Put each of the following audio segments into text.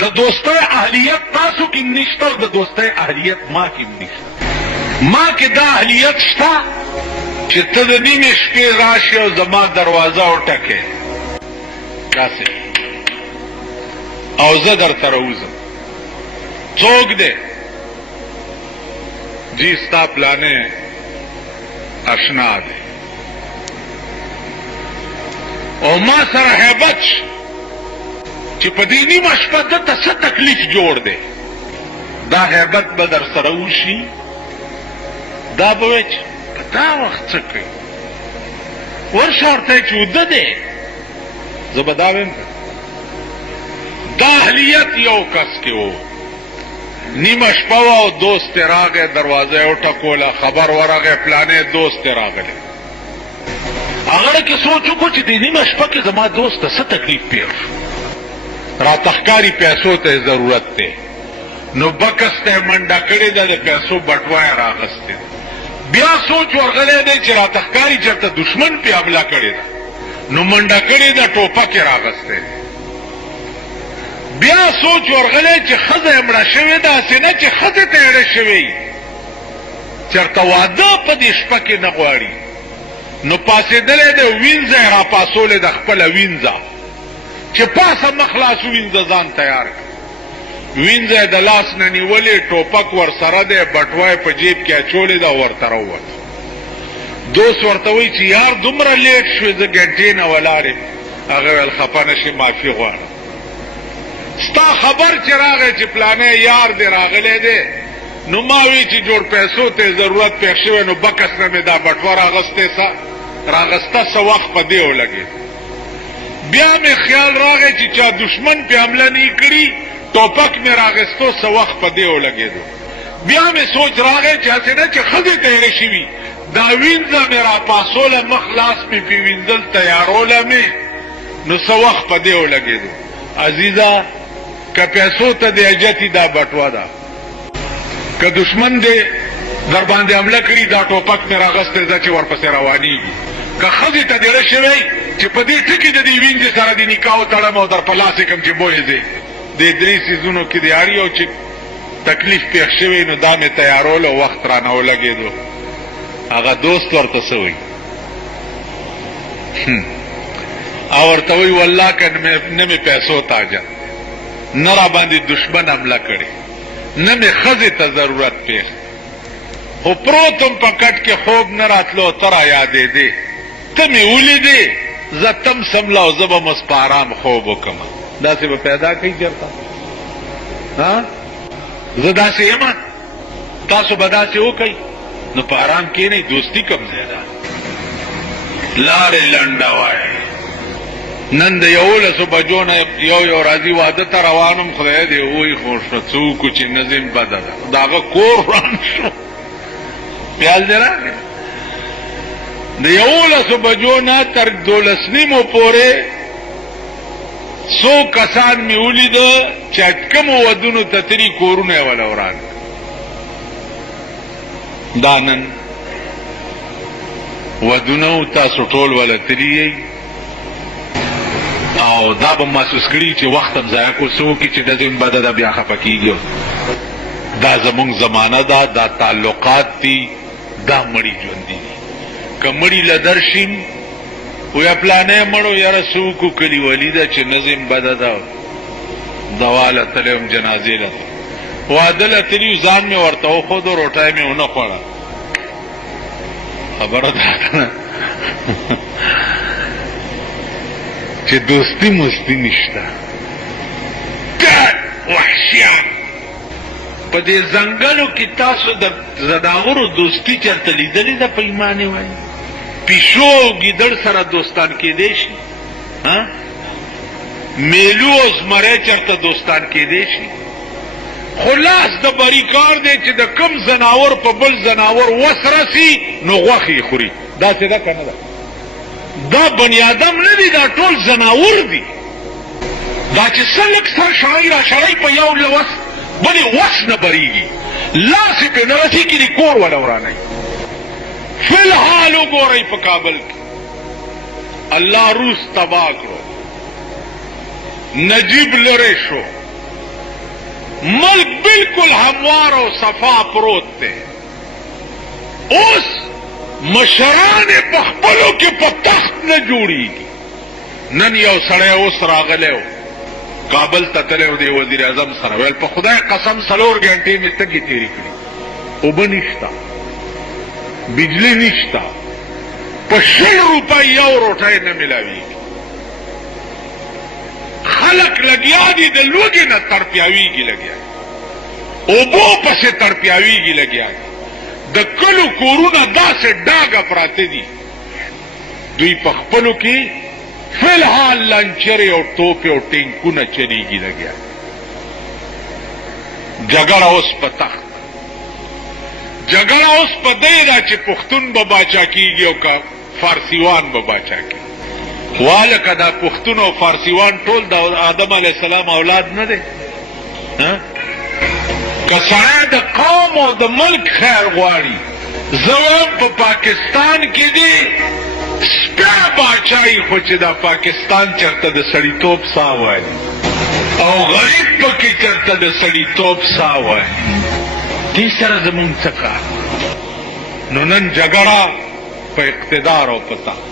د دوستۍ اهلیت تاسو کې نشته او د دوستۍ اهلیت ما کې نشته. ما کې دا اهلیت شته چې ته د نیمې شپې راشي او زما دروازه وټکې کاسې او زه درته راوځم. څوک دی؟ جی ستا پلانې اشنا دی او ما سره هیبت چې په دې نیمه شپه دته څه تکلیف جوړ دی. دا هیبت به در سره وشي، دا به وایي چې په دا وخت څه کوي، ورشه ورته چې وده دی. زه به دا وایم دا اهلیت یو کس کې و، نیمه شپه وه او دوست یې راغی، دروازه یې وټکوله، خبر ورغی پلانې دوست یې راغلی. هغه کې سوچ وکړو چې د نیمه شپه کې زما دوست ته څه تکلیف پېښ شو، راته ښکاري پیسو ته ضرورت دی، نو بکس ته یې منډه کړې ده، د پیسو بټوه یې راغستې ده. بیا سوچ ورغلی دی چې راته ښکاري چېرته دشمن پې حمله کړې ده، نو منډه کړې ده، ټوپک یې راغستی دی. بیا سوچ ورغلی چې ښځه یې مړه شوې ده، هسې نه چې ښځې ته یې اړه شوې چېرته واده په دې شپه کې نه غواړي، نو پاسېدلی دی، وینځه یې راپاسولی ده، خپله وینځه چې پاسه مخ لاس وینځه ځان تیار کړ. وینځه یې د لاس نه نیولې، ټوپک ورسره دی، بټوه یې په جیب کې اچولې ده، ورته راووت. دوست ورته وایي چې یار دومره لیټ شوې، زه ګنټې نه ولاړ یم. هغه ویل خفه نه شي، معافي غواړم. ستا خبر چې راغی چې پلانی یار دی راغلی دی، نو ما وی چې جوړ پیسو ته ضرورت پېښ شوی، نو بکس نه مې دا بټوه راغسته څه وخت په دې ولګېد. بیا مې خیال راغی چې چا دشمن پې حمله نه کړي، ټوپک مې راغستو څه وخت په دې ولګېدو. بیا مې سوچ راغی چې هسې نه چې ښځې ته یې شوي، دا وینځه مې راپاسوله، مخ لاس مې پې وینځل تیاروله مې، نو څه وخت په دې ولګېدو. عزیزه که پیسو ته د اجتي دا بټوه ده، که دشمن دې در باندې حمله کړي، دا ټوپک مې راغستی ده چې ورپسې روانېږي. که ښځې ته دېره شوی چې په دې ټکي د دې وینځې سره د نکاح وتړم او در په لاس یې کړم چې بویې ځې، دې درې څیزونو کې د اړي او چې تکلیف پېښ شوی، نو دا مې تیارول او وخت رانه ولګېدو. هغه دوست ورته څه وایي؟ او ورته وایي والله که نه مې پیسو تاجه، نه را باندې دشمن حمله کړې، نه مې ښځې ته ضرورت پېښ، خو پروتم په کټ کې خوب نه راتلو، ته را یادېدې، ته مې ولیدې، زه تم سمله او زه به مس په ارام خوب وکړم. داسې به پیدا کوي چېرته؟ زه داسې یم، تاسو به داسې وکئ، نو په ارام کښېنئ. دوستي کوم ځای ده؟ لارې لنډه وایي. نن د 11 بجو نه یو راځي واده ته روانم، خدای دې ووایي خو ښه څه وکړو چې نظم بده ده، د هغه کور وران شو. خیال دې راغی د 11 بجو نه تر 12 نیمو پورې څو کسان مې ولیده چې کومو ودونو ته تلي، کورونه یې وله وران. دا نن ودونه تاسو ټول وله تلي یئ، او دا به محسوس کړي چې وخت هم ضایع کو، څه وکړي چې ډزم بده ده، بیا خفه کېږي. دا زمونږ زمانه ده، دا تعلقات دي، دا مړي ژوندي دي. که مړي له درشیم ویا پلانی مړو، یاره څه وکړو، کلي ولي ده چې نظم بده ده، دوا له تلی هم جنازې له واده له تلي، ځان مې ورته وښودو، روټۍ مې ونه خوړه. خبره ده چې دوستی مستی نشته. وحشیان په دې ځنګلو کې تاسو د زناورو دوستی چېرته لیدلې ده؟ پیمانې وایي پیشو او ګیدړ سره دوستان کېدی شي؟ میلو او زمری چېرته دوستان کېدی شي؟ خلاص د بری کار دی چې د کم زناور په بل زناور وس رسي، نو غوښې یې خوري. داسې ده که نه ده؟ دا بنی آدم نه دی، دا ټول زناور دی. دا چې څه لږ سر شړی را شړی په یو لوس، بلې وس نه بریږي، لاس یې پرې نه رسېږي، کور وله ورانوي. فی الحال وګورئ په کابل کې الله روس تباه کړو، نجیب لرې شو، ملک بالکل هموار او صفا پروت تے. اوس مشران په خپلو کې په تخت نه جوړیږي. نن یو سړی اوس راغلی و کابل ته تللی و دی وزیر اعظم سره ویل په خدای قسم 4 غنټې مې تګې تېرې کړي اوبه نشته بجلی نشته په 100 روپۍ یو روټۍ نه ملاویږي خلق لګیا دي د لوږې نه تړپیاویږي لګیا اوبو پسې تړپیاویږي لګیا د کلو کورونه داسې ډاګه پراته دي دوی په خپلو کې فی الحال لنچرې او ټوپې او ټینکونه چلیږي لګیا جګړه اوس په تخت جګړه اوس په دی ده چې پښتون به باچا کېږي او که فارسیوان به باچا کېږي والکه دا پښتون او فارسیوان ټول د آدم علیه السلام اولاد نه دی که سړی د قوم او د ملک خیر غواړي زه وایم په پاکستان کې دی سپی باچایي خو چې دا پاکستان چېرته د سړیتوب ساه وایي او غریب پکې چېرته د سړیتوب ساه وایي دې سره زمونږ څه کار نو نن جګړه په اقتدار او په طاقت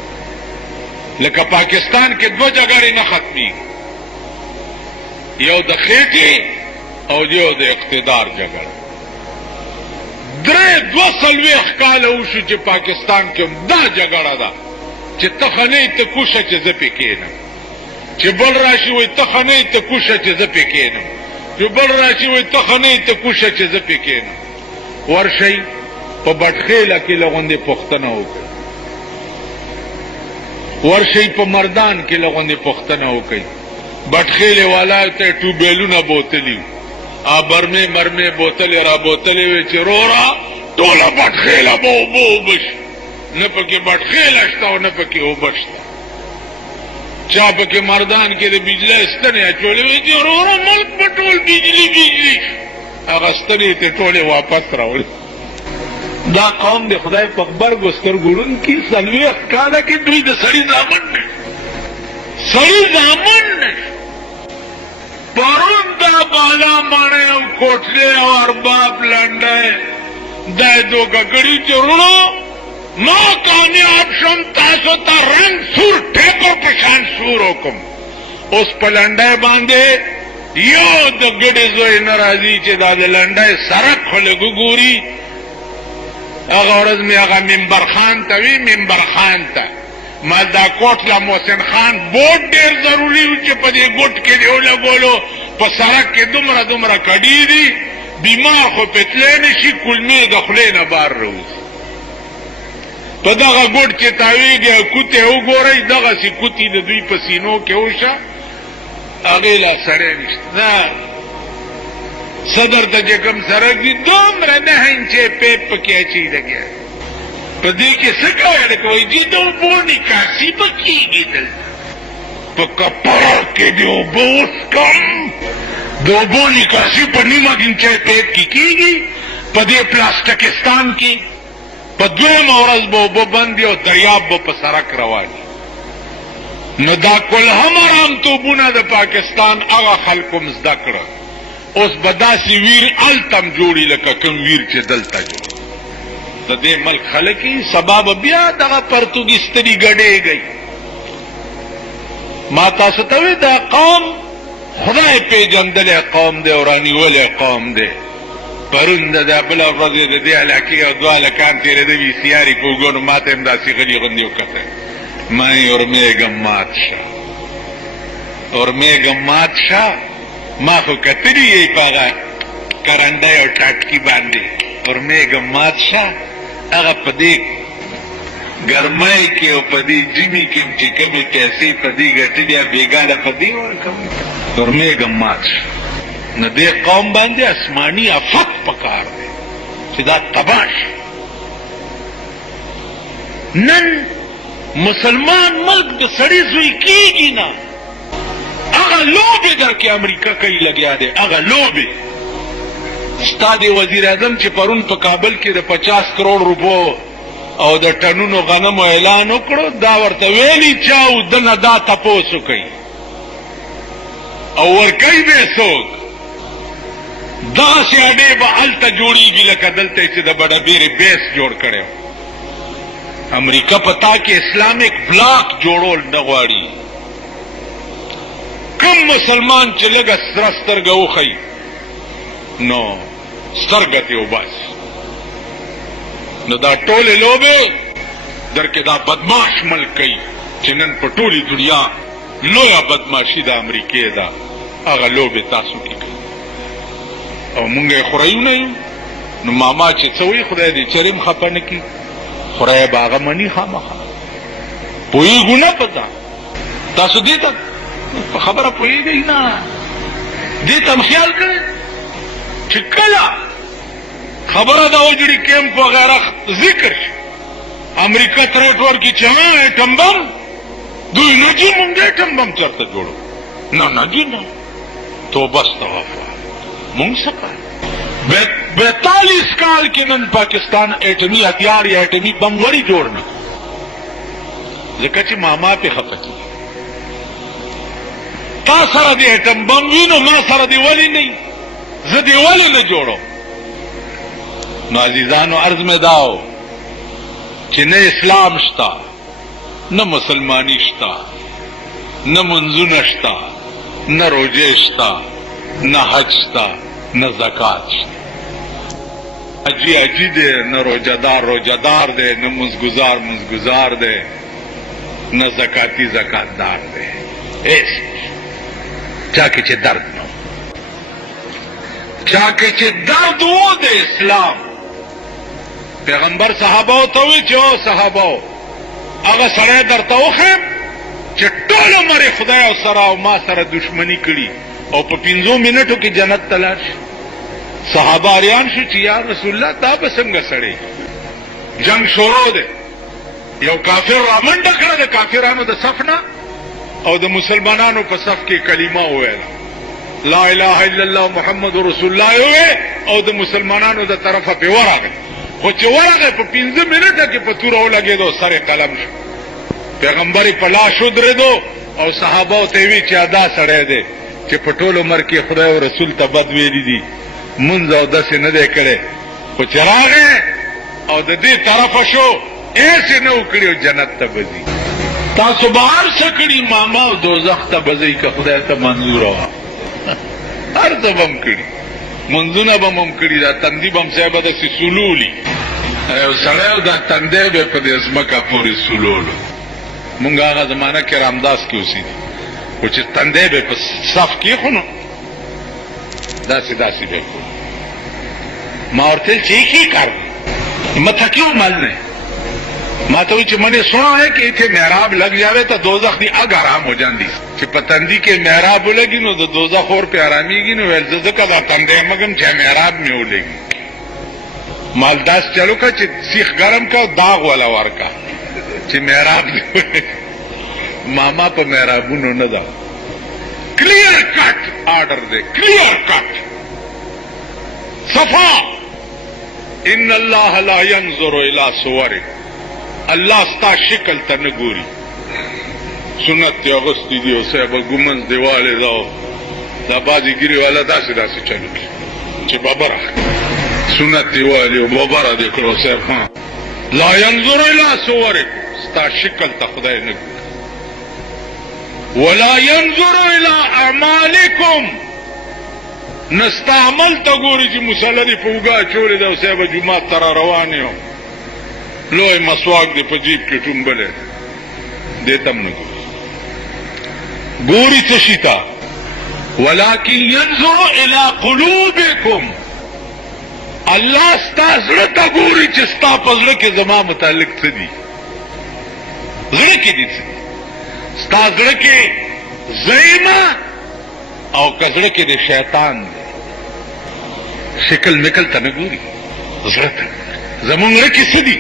لکه پاکستان کې 2 جګړې نه ختمېږي you the خېټې O you the اقتدار جګړه 240 کاله وشو چې پاکستان کې هم دا جګړه ده چې ته خنۍ ته کوشه چې زه پې کېنم چې بل راشي وایي ته خنۍ ته کوشه چې زه پې کېنم چې بل راشي وایي ته خنۍ ته کوشه چې زه پې کېنم ورشئ په بټخېله کې لغوندې پوښتنه وکړئ ورشئ په مردان کې لغوندې پوښتنه وکړئ بټخېلې والایو ته ټوبیلونه بوتلي برمې مرمې بوتلې را بوتلې وې چې رورا ټوله بټخېله به اوبه اوبه شي نه پکې بټخېله شته او نه پکې اوبه شته چا پکې مردان کې د بجلۍ ستنې اچولې وې چې رورا ملک به ټول بجلي هغه ستنې ته ټولې واپس راوړې دا قوم د خدای په غبرګو سترګو ړوند کي 40 کاله کې دوی د سړي زامن نه سړي زامن نه پرون دا بالا ماڼۍ او کوټلې او ارباب لنډی دا یې دوکه کړي چې وروڼو ما کامیاب شم تاسو ته رنګ سور ټیپر په شان سور وکم اوس په لنډی باندې یو د ګډې زوی نه راځي چې دا د لنډی سرک خو لږ وګوري هغه ورځ مې هغه ممبر خان ته وي ممبر خان ته ما دا کوټله محسن خان بوټ ډېر ضروري و چې په دې ګوټ کې دې ولګولو په سړک کې دومره کډي دي بیمار خو پتلی نه شي کولمې د خولې نه بار راوځي په دغه ګوټ چې تاویږي او کوتې وګورئ دغسې کوتې د دوی په سینو کې وشه هغې لا سړی نشته نه صدر ته چې کوم سړک دي دومره 9 انچې پیپ پکې اچوي لګیا په دې کې څه کوی لکه وایي چې د اوبو نکاسي به کېږي دلته په کپړه کې د اوبو وڅکم د اوبو نکاسي په 9 انچې پیپ کې کېږي په دې پلاستکستان کې په 2 ورځ به اوبه بندي او دریاب به په سړک رواني نو دا کلهم حرامتوبونه د پاکستان هغه خلکو م زده کړه اوس به داسې ویر هلته م جوړي لکه کوم ویر چې دلته جوړي د دې ملک خلک سبا به بیا دغه پرتګیستري ګډېږئ ما تاسو ته وی دا قوم خدای پیژندلی قوم دی او رانیولی قوم دی پرون د بله ورځې د دې علاقې او 2 هلکان تېرېده وي سیارې په اوږو نو ما ته هم داسې غلي غوندې وکتل ما یې ورمېږم مات شه ورمېږم مات شه ما خو کتلي یې په هغه کرنډۍ او ټاټکي باندې ورمېږم مات شه هغه په دې ګرمۍ کې او په دې ژمي کې چې کومې پیسې په دې ګټلې بېګانه په دې ورکوم ورمېږم مات شه نو دې قوم باندې آسماني افت پکار دی چې دا تباه شي نن مسلمان ملک د سړي زوی کېږي نه هغه لوبې در کې امریکا کوي لګیا دی هغه لوبې ستا د وزیر اعظم چې پرون په کابل کې د 50 کروڑ روپو او د ټنونو غنمو اعلان وکړو دا ورته ویلي چاو دنه دا تپوس وکړي او ورکوي به څوک دغسې اډې به هلته جوړېږي لکه دلته چې د بډبېرې بیس جوړ کړی و. امریکا په تا کې اسلامیک بلاک جوړول نه غواړي. کم مسلمان چې لږه سره سترګه وښیي نو سترګه ترې وباسي. نو دا ټولې لوبې درکې دا بدماش ملک کوي چې نن په ټولې دنیا لویه بدماشي د امریکې ده. هغه لوبې تاسو کې کوي او مونږ یې خورایونه یو. نو ماما چې څه وایي خدای دې چرېم خفه نه کړي، خورای به هغه مني خامخا. پوهېږو نه په ځان. تاسو دې ته په خبره پوهېږئ نه؟ دې ته م خیال کړی چې کله خبره د اوجړي کیمپ وغیره ذکر شي امریکا ترټ ورکړي چې ها ایټم بم، دوی نه جي مونږ ایټم بم چېرته جوړو. نه جي نه. توبه استغفار. مونږ څه کوو؟ 42 کال کې نن پاکستان ایټمي هتیار یا ایټمي بم وړي جوړ نه کړو ځکه چې ماما پې خفه کېږي. تا سره د ایټم بم وي نو ما سره دې ولې نه وي؟ زه دې ولې نه جوړو؟ نو عزیزانو عرض مې دا و چې نه اسلام شته، نه مسلمانی شته، نه منځونه شته، نه روجې شته، نه حج شته، نه زکات شته. حجی دی، نه روجهدار دی، نه منځګزار دی، نه زکاتی زکاتدار دی. هیڅ چا کې چې درد نه و، چا کې چې درد و د اسلام. پیغمبر صحابه ته وی چې او صحابه هغه سړی درته وښیم چې ټول عمر خدای او سره او ما سره دشمني کړي او په 5 منټو کې جنت ته لاړ شي. صحابه اریان شو چې یا رسول الله دا به څنګه سړی؟ جنگ شروع دی، یو کافر را منډه کړه د کافرانو د صف نه او د مسلمانانو په صف کې کلمه وویله لا اله الا الله محمد رسول الله وویل او د مسلمانانو د طرفه پې ورغی. خو چې ورغی په 5 منټه کې په توره ولګېدو سر یې قلم شو. پیغمبر یې په لاش ودرېدو او صحابو ته یې وی چې دا سړی دی چې په ټول عمر کې خدای او رسول ته بد ویلي دي، منځ او داسې نه دی کړی، خو چې راغی او د دې طرفه شو ایسې نه وکړي او جنت ته به ځي. تاسو به هر څه کړي ماما او دوزخ ته به ځئ که خدای ته منظوره وه. هر څه به م کړي، منځونه به م هم کړي، دا تندي به م ځای به داسې سولولي. یو سړی او دا تندی به په دې ځمکه پورې سولولو. مونږ هغه زمانه کې رامداس کې اوسېدي، خو چې تندی به په صف کېښو نو داسې به کړو. ما ورته ویل چې ایک ہی کر میں تھکی ہوں مالنے. ما تو چې منې سنا ہے کہ اتنے محراب لگ جاوے تو دوزخ دی اگ آرام ہو جاندی. چې په تندي کې محراب ولګي نو د دوزخ اور پې آرامیږي. نو ویل زه ځکه دا تندی مګم چې محراب مې ولګي. مال داس چلو کا چې سیخ ګرم کا داغ والا ورکا چې محراب ماما په محرابونو نه ده. کلیئر کٹ آرڈر دے، کلیئر کٹ صفا. ان اللہ لا ينظر الى صورک، اللہ ستا شکل ته نه ګوري. سنت یې اغوستي دي او صاحب ګمنځ دیواله دا دا بازیګیري والا داسې چلو چې بابره سنت دیواله او بابره دې کړو صاحب. ها لا ينظر الى صورک، ستا شکل ته خدای نه ګوري. ولا ينظر الى اعمالکم، نستا عمل ته ګوري چې مسله دې په اوږه اچولې ده او صاحب جومات ته را روان یو، لوی مسواک دې په جیب کې ټومبلی، دې ته هم نه ګوري. ګوري څه شي ته؟ ولکن ينظر الى قلوبکم، الله ستا زړه ته ګوري چې ستا په زړه کې زما متعلق څه دي، زړه کې دي څه دي. ستا زړه کې زیمه او که زړه کې د شیطان دی. شکل مکل ته نه ګوري، زړه ته. زمونږ زړه کې څه دي؟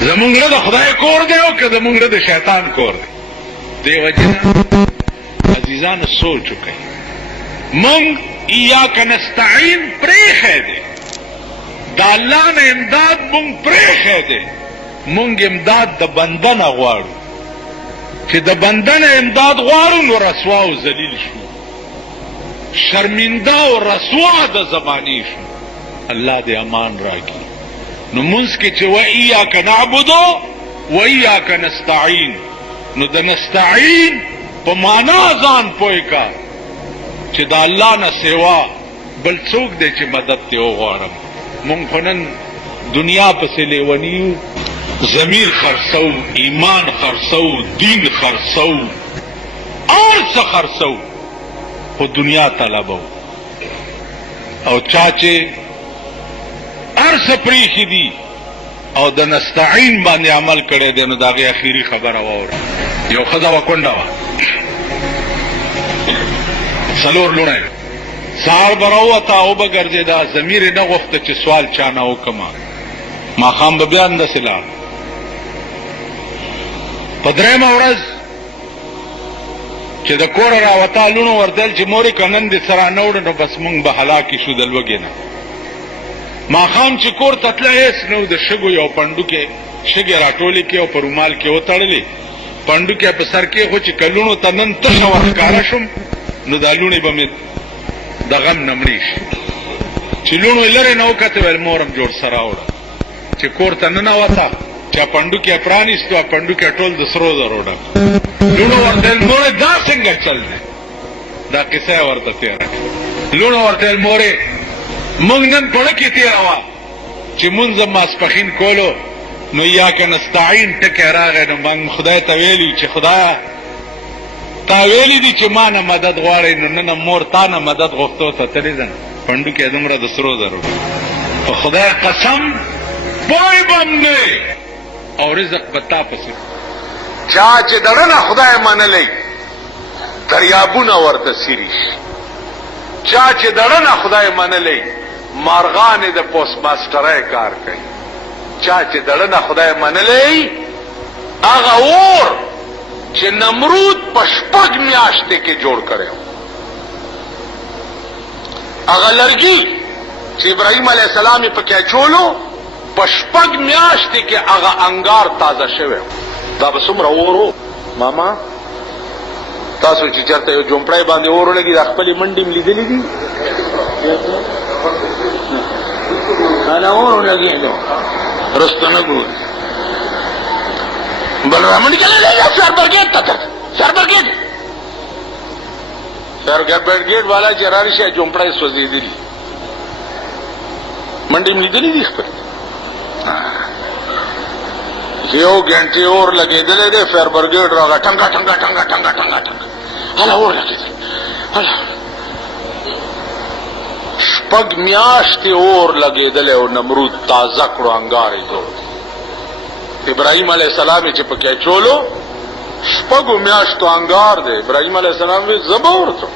زمونږ زړه د خدای کور دی او که زمونږ زړه د شیطان کور دی؟ دې وجې نه عزیزانو سوچ وکړئ. مونږ ایاک نستعین پرېښی دی، د الله نه امداد مونږ پرېښی دی. مونږ امداد د بنده نه غواړو. چې د بنده نه امداد غواړو نو رسوا او ذلیل شو. شرمنده او رسوا د زمانی شو. الله دې امان راکړي. نو منځ کې چې وَإِيَّاكَ نَعْبُدُ وَإِيَّاكَ نَسْتَعِينُ، نو د نستعین په معنا ځان پوه کا چې د الله نه سوا بل څوک دی چې مدد ته وغواړم. مونږ خو نن دنیا پسې لیونیو، ضمیر خرڅو، ایمان خرڅو، دین خرڅو، اور څه خرڅو، خو دنیا طلبو. او چا چې هر څه پریښي دي او د نستعین باندې عمل کړی دی، نو د هغې اخري خبره واوره. یو ښځه وه کونډه وه، 4 لوڼه یې، سهار به راووته او به ګرځېده، ضمیر یې نه غوښته چې سوال چا نه وکړمه. ماښام به بیا همداسې لاړ. په 3مه ورځ چې د کوره راوته، لوڼو ورتل چې مورې که نن دې څه رانه وړه، نو بس مونږ به هلاکې شو د لوږې نه. ماښام چې کور ته تله، هېڅ نه و، د شګو یو پنډوکې شګې راټولې کړې او په رومال کې وتړلې، پنډوکې په سر کېښود چې که لوڼو ته نن تشه ورښکاره شم، نو دا لوڼې به مې د غم نه مړې شي. چې لوڼو یې لرې نه وکتې، ویل مورم جوړ سه راوړه. چې کور ته ننوته، چې پنډوکې پرانیستو، پنډوکې ټول د سرو زرو ډک. لوڼو ورته ویل مورې دا څنګه چل دی؟ دا قصه یې ورته تېره کړه. لوڼو ورته ویل مورې مونږ نن پړه کې تېره وه چې مونځ ماسپښین کولو، نو ایاک نستعین ټکی راغی، نو موږ خدای ته ویلي چې خدایه تا ویلي دي چې ما نه مدد غواړئ، نو نن مور تا نه مدد غوښتو ته تلې ده، پنډوکې دومره د سرو زرو. په خدای قسم پوی بم دی او رزق به تا پسې. چا چې دړه نه خدای منلی، دریابونه ورته څیري شي. چا چې دړه نه خدای منلی، مارغانې د پوسټ ماسټرۍ کار کوي. چا چې دړه نه خدای منلی، هغه اور چې نمرود په 6 میاشتې کې جوړ کړی، هغه لرګي چې ابراهیم علیه السلام یې پکې اچولو، په 6 میاشتې کې هغه انګار تازه شوی. دا به څومره اور و ماما؟ تاسو چې چېرته یو جومپړی باندې اور ولګي، دا خپلې منډې م لیدلې دي؟ دا اور ولګېدو رسته نه ګوري. بل رامنډ کله دی سربرګېټ ته تر سربرګېټ سربرګېټ والا چې راشي جومپړی سوځېدلي، منډې م لیدلې دي خپل. یو ګنټې اور لګېدلی دی، فایربرګېډ راغی، ټنګه ټنګه ټنګه ټنګه ټنګه ټنګه هله اور لګېدلی. 6 میاشتې اور لګېدلی او نمرود تازه کړو، انګار یې جوړ. ابراهیم علیه السلام چې پکې اچولو، 6 میاشتو انګار دی. ابراهیم علیه السلام وی زه به ورته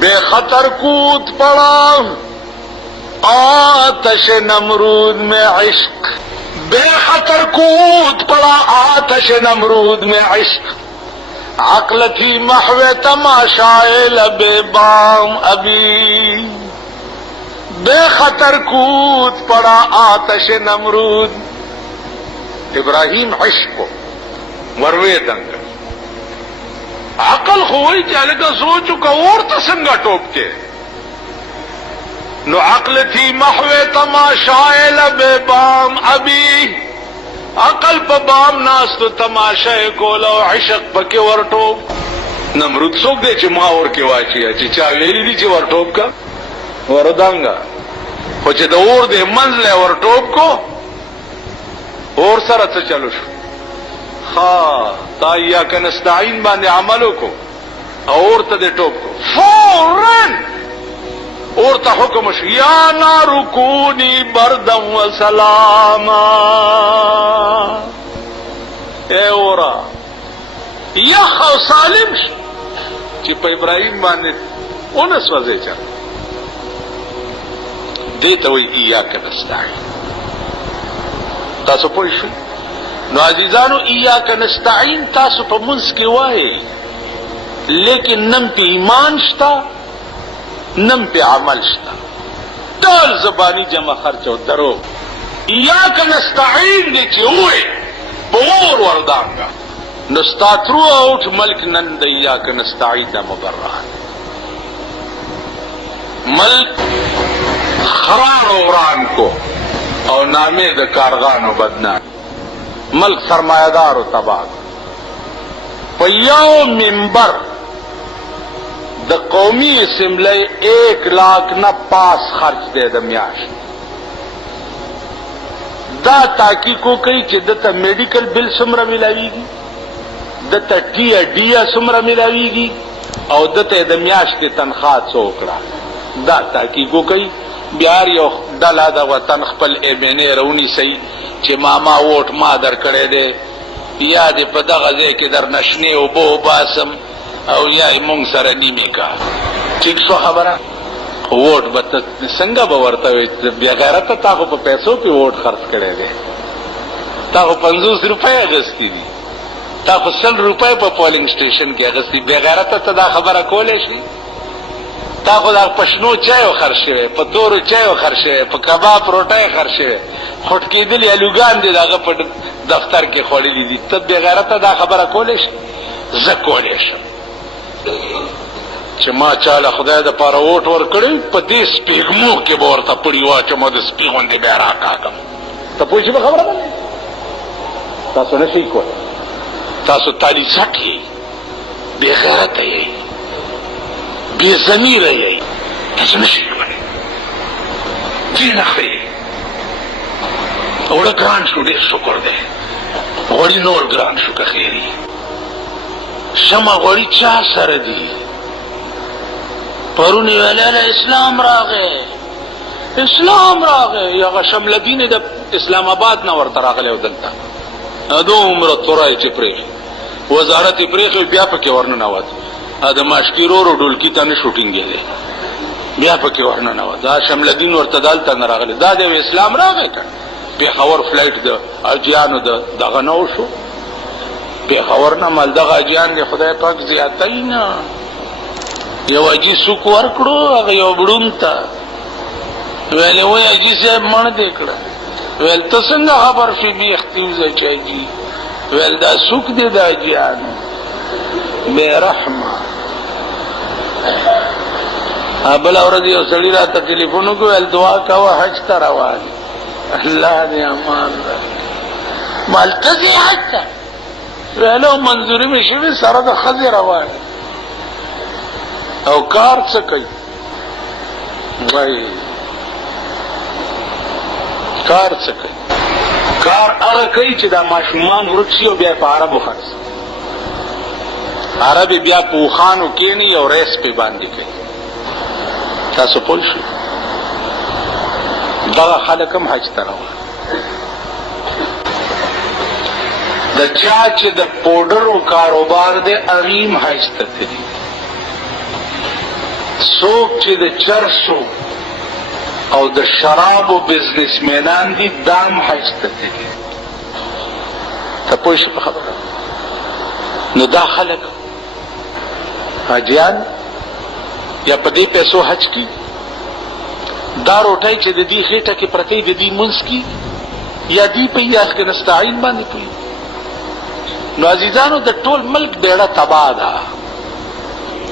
بے خطر کود پڑا آتش نمرود میں عشق، بے خطر کود پڑا آتش نمرود میں عشق، عقل تھی محو تماشائے لب بام ابھی، بے خطر کود پڑا آتش نمرود. ابراہیم عشق کو وروے دنگ عقل خوئی چلے کا سوچو کا اور تسنگا ٹوپ کے، نو عقل تھی محو تماشائے لب بام ابھی، عقل پا بام ناس تو تماشائے کولا و عشق پکے ورٹوب. نمرود سوک دے چی ما اور کے واچیا چی چاویلی دی چی ورٹوب کا وردانگا، خو چی دا اور دے منزلے ورٹوب کو اور سرت چلو شو. خواہ تا ایاک نستعین باندے عملو کو اور تا دے ٹوب کو فوراً اور تا حکم شو یا نارو کونی بردم و سلاما، اے اورا یخ و سالم شو چی پا ابراہیم باندے انس وزے چا دیتا ہوئی ایاک نستعین. تاسو پوه شئ؟ نو عزیزانو ایاک نستعین تاسو په منځ کې وایي، لیکن نم پہ ایمان شتا نم پہ عمل شتا، ټول زبانی جمع خرچ او درو. ایاک نستعین دی چې وایي په اور وردانګه، نو ستا ترو اوټ ملک نن د ایاک نستعین د مبرهان. ملک خران و وران کو او نامے د کارغان و بدنام. ملک سرمایدار و تباہ پا یو ممبر د قومی اسمبلی 1 لاکھ نه پاس خرچ دے د میاشت. دا تحقیقو کئی چې دته میډیکل بل څومره ملاویږي، دته ټی ډی څومره ملاویږي او دته د میاشتې تنخواه څو کړه. دا تحقیقو کئی. بیا یو ډله د وطن خپل ایمنې رونی سي چې ماما ووټ ما در کړی دی، یا دې په دغه ځای کې در نشنې اوبه وباسم او یا یې مونږ سره نیمې کا. ټیک شو خبره؟ ووټ به ته څنګه به ورته وایي بې غیرته تا خو په پیسو کې ووټ خرڅ کړی دی، تا خو 50 روپۍ اخیستي دي، تا خو 100 روپۍ په پولنګ سټیشن کې اخیستي. بې غیرته ته دا خبره کولی شي؟ تا خو دا په شنو چایو خرڅ شوی، په تورو چایو خرڅ شوی، په کباب روټۍ خرڅ شوی، خوټ کېدلي الوګان دي د هغه په دفتر کې خوړلي دي. ته بې غیرته دا خبره کولی شي؟ زه کولی شم چې ما چاله خدای د پاره ووټ ورکړی، په دې سپېږمو کې به ورته پړي واچم او د سپي غوندې بیا راکاږم. ته پوه شوې په خبره باندې؟ تاسو نه شئ کولی، تاسو تالي سټ یئ، بې غیرته یئ، بې ضمیره یئ، تاسو نه شئ کولی. دین اخلئ. اوړه ګران شو، ډېر شکر دی. غوړي نور ګران شو که خیري. شمه غوړي چا سره دي؟ پرون ویلاله اسلام راغی، اسلام راغی. هغه شملدین د اسلام آباد نه ورته راغلی و دلته. دومره توری چې پرېښي، وزارت یې پرېښی، بیا پکې ورننوت. د ماشکي رورو ډولکي ته نه شو ټینګېدی، بیا پکې ورننوت. دا شملدین ورته دلته نه راغلی. دا دی اسلام راغی که پېښور فلایټ د اجیانو دغه نه وشو؟ پېښور نه مال دغه اجیان دی خدای پاک زیاتوي نه. یو اجي سوک ورکړو هغه یو بړوم ته، ویلې وایي اجي صاحب مړ دې کړه. ویل ته څنګه خبر شوې بیختی وځه چې اجي؟ ویل دا سوک دی د اجیانو بې رحمه. بله ورځ یو سړي راته ټلیفون وکړو، ویل دعا کوه حج ته روان. الله دې امان راکړي. مال ته ځې حج ته؟ ویلو منظوري مې شوې، سره د ښځې روان او کار څه کوي؟ وایي کار څه کوي؟ کار هغه کوي چې دا ماشومان ورک شي او بیا په عربو خرڅ، عرب بیا په اوښانو کښېني او ریس پې باندې کوي. تاسو پوه شئ؟ دغه خلک هم حج ته روان. د چا چې د پوډرو کاروبار دی هغې هم حج ته تلي. څوک چې د چرسو او د شرابو بزنسمینان دي دا هم حج ته تلي. ته پوه شو په خبره؟ نو دا خلک حاجیان یا په دې پیسو حج کی، دا روټۍ چې د دې خېټه کې پرتې د دې منځ کی، یا دې په یاس کې نستعین باندې کوي. نو عزیزانو د ټول ملک بیړه تباه ده،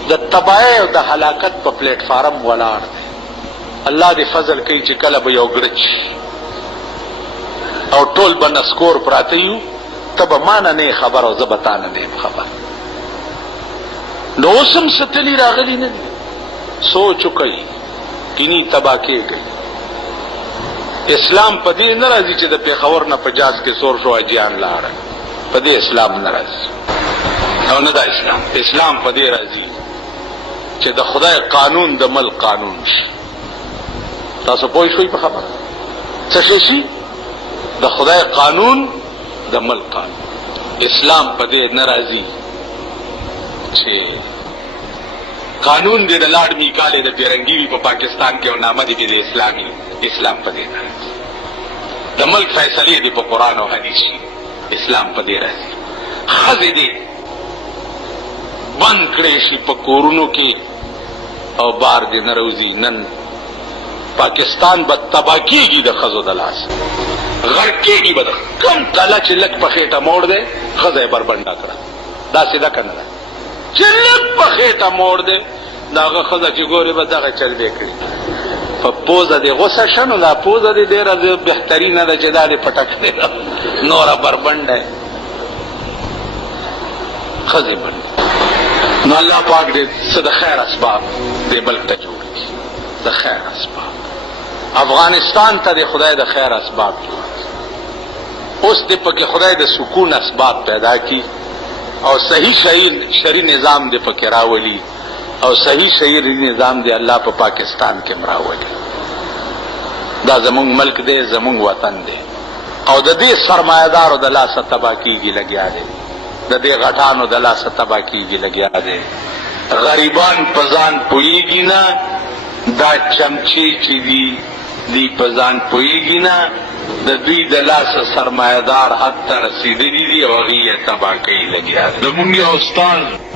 د تباہی او د هلاکت په پلیټ فارم ولاړ دی. الله دې فضل کوي چې کله به یو ګړچ او ټول به نسکور پراته یو، ته به ما نه نه خبر او زه به تا نه نه یم خبر. نو اوس هم ستلي راغلي نه دي. سوچ وکئ، کینی تباه کېږئ. اسلام په دې نه راځي چې د پېښور نه په جاز کې سور شو حاجیان لاړل، په دې اسلام نه راځي. او نه دا اسلام، اسلام په دې راځي چې د خدای قانون د ملک قانون شي. تاسو پوه شئ په خبره؟ څه شی شي؟ د خدای قانون د ملک قانون. اسلام په دې نه راځي چې قانون دې د لاډ میکالې د پیرنګي وي په پاکستان کې او نامه دې د اسلامي. اسلام په دې نه راځي. د ملک فیصلې دې په قرآن او حدیث شي. اسلام په دې راځي. ښځې دې بند کړی شي په کورونو کې او بار دې نه روځي. نن پاکستان به تباه کېږي د ښځو د لاس، غرق کېږي به. د کم کله چې لږ په خېټه موړ دی ښځه یې بربنډه کړه. داسې ده که نه ده؟ چې لږ په خېټه موړ دی داغه خزه چې ګوري به دغه چل به کړي په پوزه دې غوسه شنو دا پوزه دې ډېره بهترینه ده چې دا دې پټه کړې ده نوره بربنډه خزې بنډې نو الله پاک دې څه د خیر اسباب دې بل ته جوړ کړي د خیر اسباب افغانستان ته د خدای د خیر اسباب جوړ اوس دې پکې خدای د سکون اسباب پیدا کی او صحیح شرعي نظام دې پکې راولي او صحیح شرعي نظام دې الله په پاکستان کې مراولي دا زمونږ ملک دې زمونږ وطن دې او د دې سرمایدارو د لاسه تباہ کیږي لګیا دې د دې غټانو د لاسه تباہ کیږي لګیا دې غریبان پزان پویږي نه دا چمچي چې دی پزان پویږي نه د دوی د لاسه سرمایدار حد ته رسېدلي دي او هغې یې تباه کوي لګیا دي زمونږ یو استاد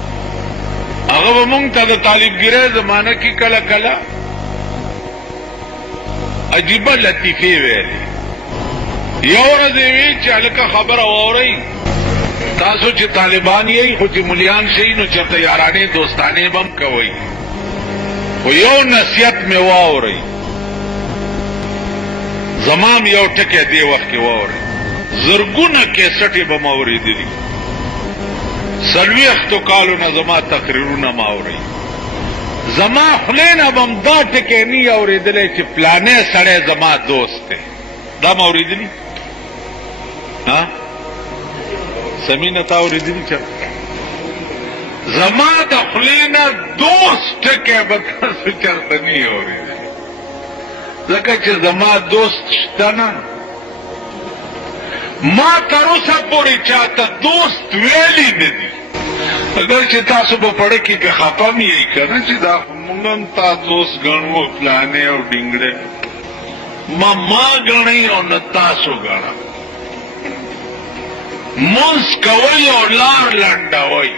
هغه به مونږ ته د طالبګیرۍ زمانه کې کله کله عجیبه لطیفې ویلې یو ورځ یې وی چې هلکه خبره واورئ تاسو چې طالبان یئ خو چې ملیان شئ نو چېرته یارانې دوستانې به هم کوئ خو یو نصیحت مې واورئ زمام یو ټکی دی وخت کې واورئ زرګونه کیسټې به ما اورېدلي 40 کالو نه زما تقریرونه ما اورئ زما خولې نه به هم دا ټکی نه یې اورېدلی چې پلانې سړی زما دوست دی دا ما اورېدلي سمینه تا اورېدلي چا زما د خولې نه دوست ټکی به تاسو چېرته نه یې اورېدلی ځکه چې زما دوست شته نه ما تر اوسه پورې چاته دوست ویلي نه دي اگر چې تاسو په پړه کې که خفه م یئ که نه چې دا مونږ هم تا دوست ګڼو فلانې او ډینګړې ما ګڼئ او نه تاسو ګڼه مونځ کوئ او لار لنډوئ